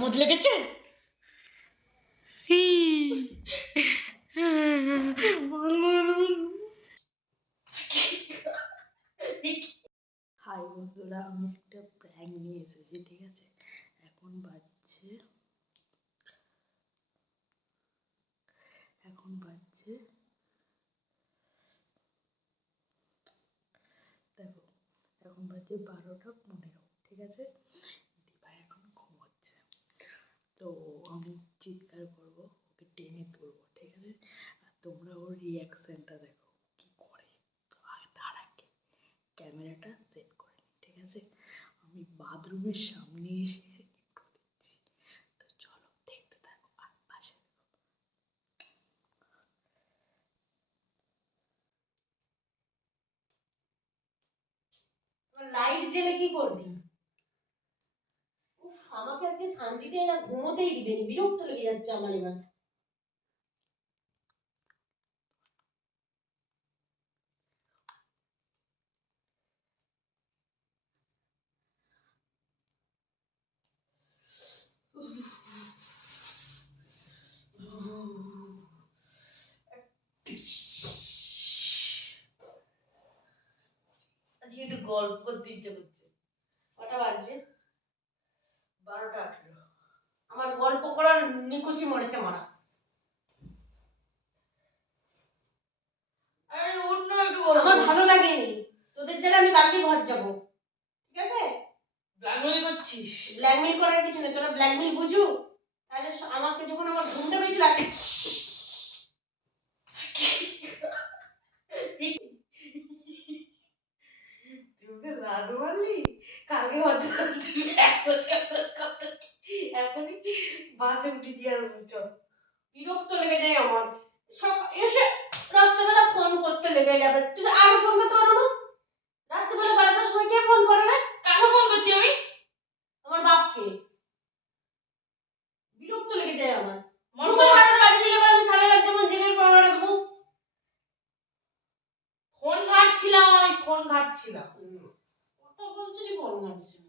মত লেগেছে। হাই বন্ধুরা, আমি একটা প্র্যাঙ্ক নিয়ে এসেছি, ঠিক আছে? এখন বাজছে দেখো, এখন বাজছে 12:15, ঠিক আছে? দীপা এখন ঘুমোচ্ছে, তো আমি চিৎকার করবো, ওকে টেনে তুলবো, ঠিক আছে? আর তোমরা ওর রিয়াকশানটা দেখো কি করে। তো তার আগে ক্যামেরাটা সেট করে নিই, ঠিক আছে? আমি বাথরুমের সামনে এসে একটু দিচ্ছি, তো চলো দেখতে থাকো আর পাশে। লাইট জ্বেলে কি করবি? উফ, আমাকে আজকে শান্তিতে না ঘুমোতেই দিবেনি, বিরক্ত লেগে যাচ্ছে আমার এবার। আজকে একটু গল্প করতে ইচ্ছে করছে। কটা বাজছে? 12:18। আমার গল্প করার নিকুচি মরেছে মারা। আরে ওঠ না, একটু গল্প। আমার ভালো লাগেনি, তোদের জন্য আমি কালকে ঘর যাবো, ঠিক আছে? ব্ল্যাকমেল করছিস? ব্ল্যাকমেল করার কিছু নেই, তোরা ব্ল্যাকমেল বুঝু। তাহলে আমাকে যখন আমার ঘুমটা পেয়েছিল তুই ওকে লাদ মারলি কালকে, এখনই বাসে উঠে দিয়ে আসবো। চল, বিরক্ত লেগে যায় আমার। এসে রাত্রেবেলা ফোন করতে লেগে যাবে। তুই আগে ফোন করতে পারো না? রাত্রেবেলা 12টার সময় কে ফোন করে রে? কাকে ফোন করছি আমি? আমার বাপকে। বিরক্ত লেগে যায় আমার। আমার রুমের ভাড়াটা বাজে দিলে পরে আমি সারা রাত যেমন জেনের পাওয়াটা দেবো। ফোন ঘাটছিলাম, আমি ফোন ঘাটছিলাম। কথা বলছিলি ফোন ঘাটছিস।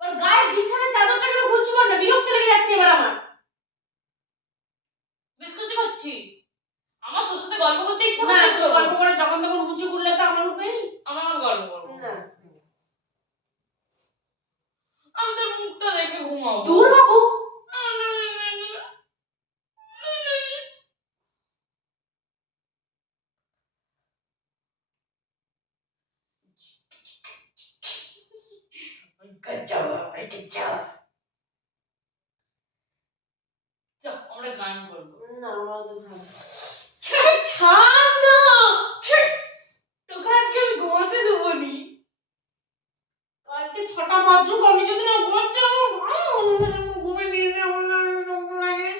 আর গায়ে বিছানার চাদরটা কেন খুলছি বল না? বিরক্ত লেগে যাচ্ছে এবার আমার। বিস্কুট করছি। আমার তোর সাথে গল্প করতে ইচ্ছা না, করছে। তোর গল্প করে যখন তখন উঁচু করলে তো আমার উপরে আমার গল্প করবো না। আমি তোর মুখটা দেখে ঘুমাবো। দূর বাবু। আমরা গান করবো। না, আমাকে ছাড়। ছাড় না। তোকে আজকে আমি ঘুমাতে দেবো নি। কালকে 6টা বাজুক, আমি যদি না ঘুমাচ্ছি ঘুমে নিয়ে যাই, আমার রক্ত লাগে।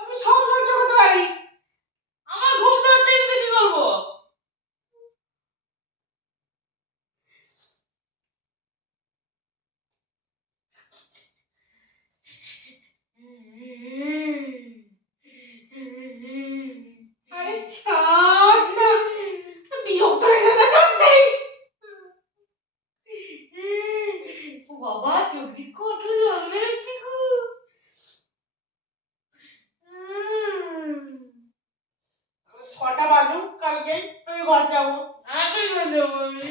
আমি সব সহ্য করতে পারি। আমার ঘুম ধরছে, আমি কি করবো? আরে ছাড় না, বিরক্ত লেগে যাচ্ছে। ও বাবা, চোখ দিয়ে কত জল বেরোচ্ছে গো। 6টা বাজুক, কালকে আমি ঘর যাবো। এখনই ঘুম দেবো আমি।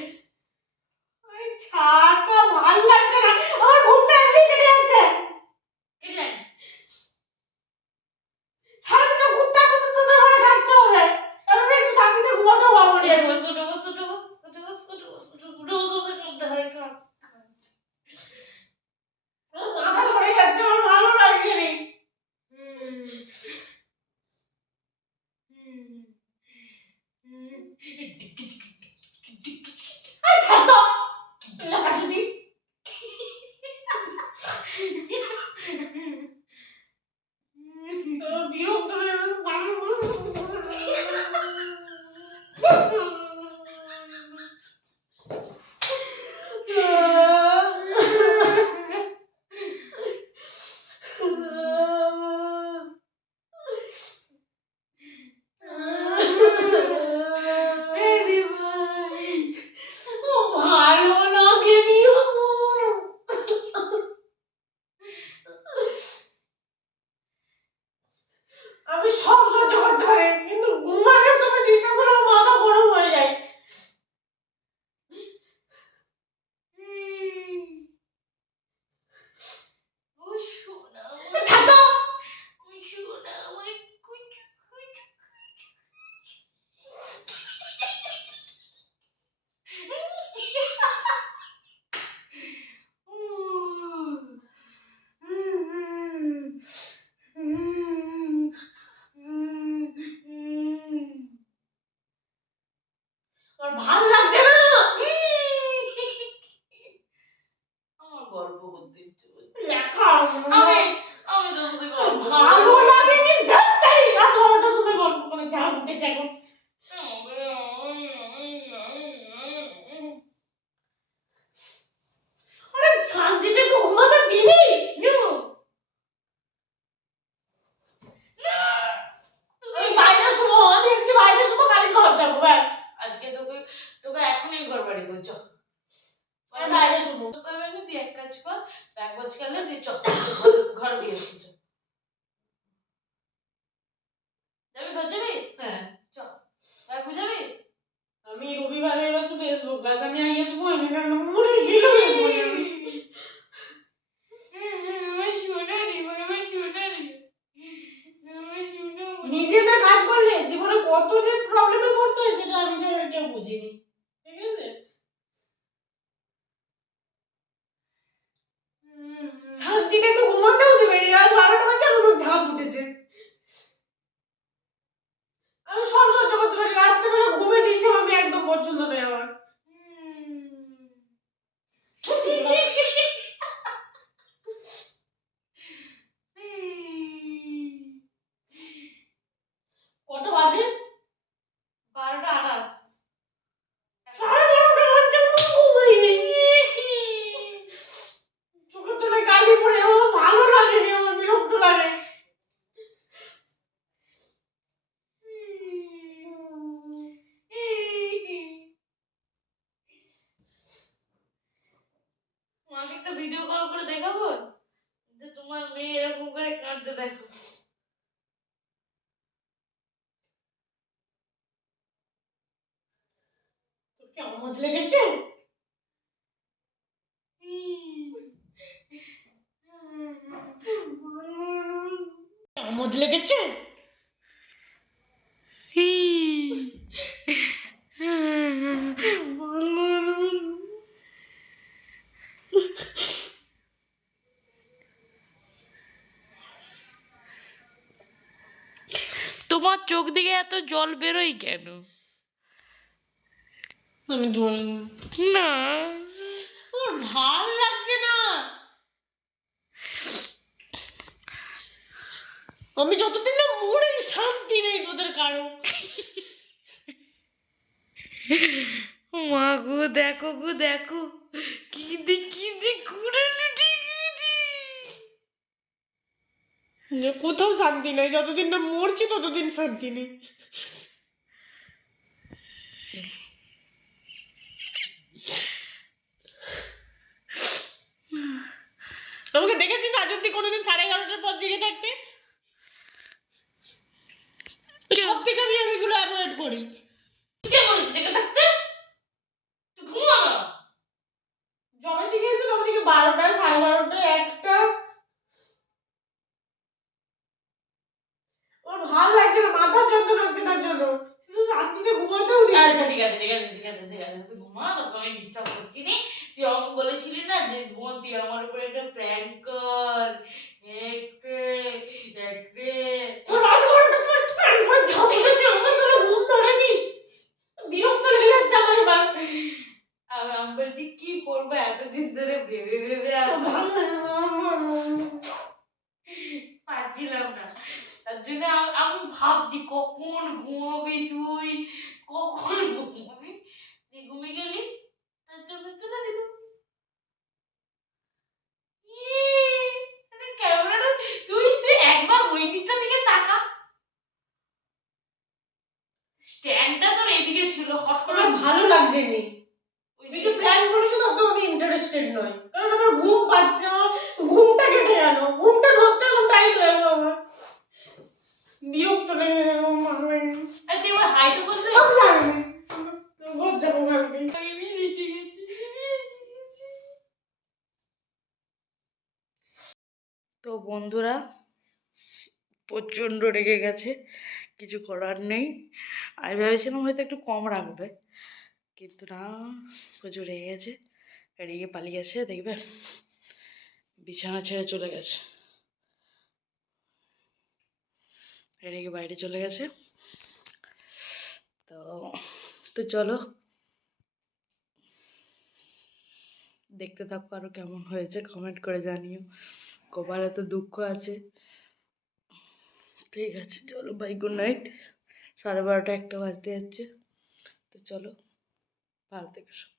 আরে ছাড় না, ভালো লাগছে না, আমার ঘুমটা এমনি কেটে যাচ্ছে। কেটে যান। সারাদিন ঘুরতে ঘুরতে তোদের ঘরে থাকতে হবে, কারণ একটু শান্তিতে ঘুমাতেও পাবো না। মাথা ধরে যাচ্ছে, আমার ভালো লাগছে না। আরে ছাড় তো, লাফাচ্ছি তুই। বিরক্ত হয়ে করতে ইচ্ছে করছে। একা আমি আমি তোর সাথে গল্প ভালো লাগেনি ডাক্তারি রাত 12টার সময় গল্প করে ঝাড় উঠেছে এখন আরে শান্তিতে তো ঘুমাতে দিবি আমি বাইরে শুবো আমি আজকে বাইরে শুবো কালকে ঘর যাবো ব্যাস আজকে তোকে তোকে এখনই ঘর বাড়ি করছ আমি বাইরে শুবো তুই এক কাজ কর ব্যাগ বাজ খেলে তুই ঘর দিয়ে এসেছ যাবি ঘর যাবি হ্যাঁ চ ব্যাগ বুঝাবি আমি রবিবারে এবার শুধু আসবো ক্লাস আমি আর আসবো আমি মুড়ি দিলেও আসবো না আমি। নিজেতে কাজ করলে জীবনে কত যে প্রবলেমে পড়তে হয় সেটা আমি ছাড়া আর কেউ বুঝিনি ঠিক আছে শান্তিতে একটু ঘুমাতেও দেবে এই রাত 12টা বাজে আমার ঝাঁপ উঠেছে আমি সব সহ্য করতে পারি রাত্রেবেলা ঘুমে ডিস্টার্ব আমি একদম পছন্দ নয় আমার কটা বাজে 12:28 সাড়ে 12টা বাজে এখনো ঘুমাইনি চোখের তলায় কালি পড়ে ও ভালো লাগেনি আমার বিরক্ত লাগে তোমাকে একটা ভিডিও কল করে দেখাবো যে তোমার মেয়ে এরকম করে কাঁদতে দেখো তোর কি আমোদ লেগেছে আমোদ লেগেছে তোমার চোখ দিকে এত জল বেরোয় কেন আমি ধরে না ওর ভাল লাগছে না আমি যতদিন না মরে শান্তি নেই তোদের কারো মা গো দেখো কি ঘুরে লুটি যে কোথাও শান্তি নেই যতদিন না মরছি ততদিন শান্তি নেই আমাকে দেখেছিস আজ অব্দি কোনোদিন 11:30টার পর জেগে থাকতে সব থেকে আমি এগুলো অ্যাভয়েড করি কে বলেছে জেগে থাকতে তুই ঘুমা না জবে থেকে এসে তবে থেকে 12টা 12:30 একটা ওর ভাল লাগছে না মাথার যন্ত্রণা হচ্ছে তার জন্য শুধু শান্তিতে ঘুমাতেও দিই আচ্ছা ঠিক আছে তুই ঘুমা তোকে আমি ডিস্টার্ব করছি নি তুই আমাকে বলেছিলি না যে বোন তুই আমার উপরে একটা প্র্যাঙ্ক কর একটে তোর রাত 12টার সময় প্যান করে ঝাঁপ উঠেছে আমার সাথে ঘুম ধরেনি বিরক্ত লেগে যাচ্ছে আমার এবার আমি বলছি কি করবো এতদিন ধরে ভেবে আর পারছিলাম না তার জন্য আমি ভাবছি কখন ঘুমাবি তুই কখন ঘুমাবি তুই ঘুমিয়ে গেলি তার জন্য তুলে দিল ক্যামেরাটা তুই তুই একবার ওই দিকটা দিকে তাকা স্ট্যান্ডটা তোর এদিকে ছিল হট করে আমার ভালো লাগছে নি তুই যে প্ল্যান করেছো তত আমি ইন্টারেস্টেড নই কারণ আমার ঘুম পাচ্ছে আমার ঘুমটা কেটে গেল ঘুমটা ধরতে এখন টাইম লাগলো আমার বিরক্ত লেগে গেল আর তুই আমার হাই তো করতে আমি জানি ঘর যাবো কালকে আমি রেখে গেছি তো বন্ধুরা প্রচণ্ড রেগে গেছে কিছু করার নেই আমি ভেবেছিলাম হয়তো একটু কম রাখবে কিন্তু না প্রচুর রেগে গেছে রেগে পালিয়ে গেছে দেখবে বিছানা ছেড়ে চলে গেছে রেগে বাইরে চলে গেছে তো তো চলো দেখতে থাকো আরও কেমন হয়েছে কমেন্ট করে জানিও। কপালে তো দুঃখ আছে। ঠিক আছে চলো বাই, গুড নাইট। 12:30 একটা বাজতে যাচ্ছে। তো চলো, ভালো থেকো সব।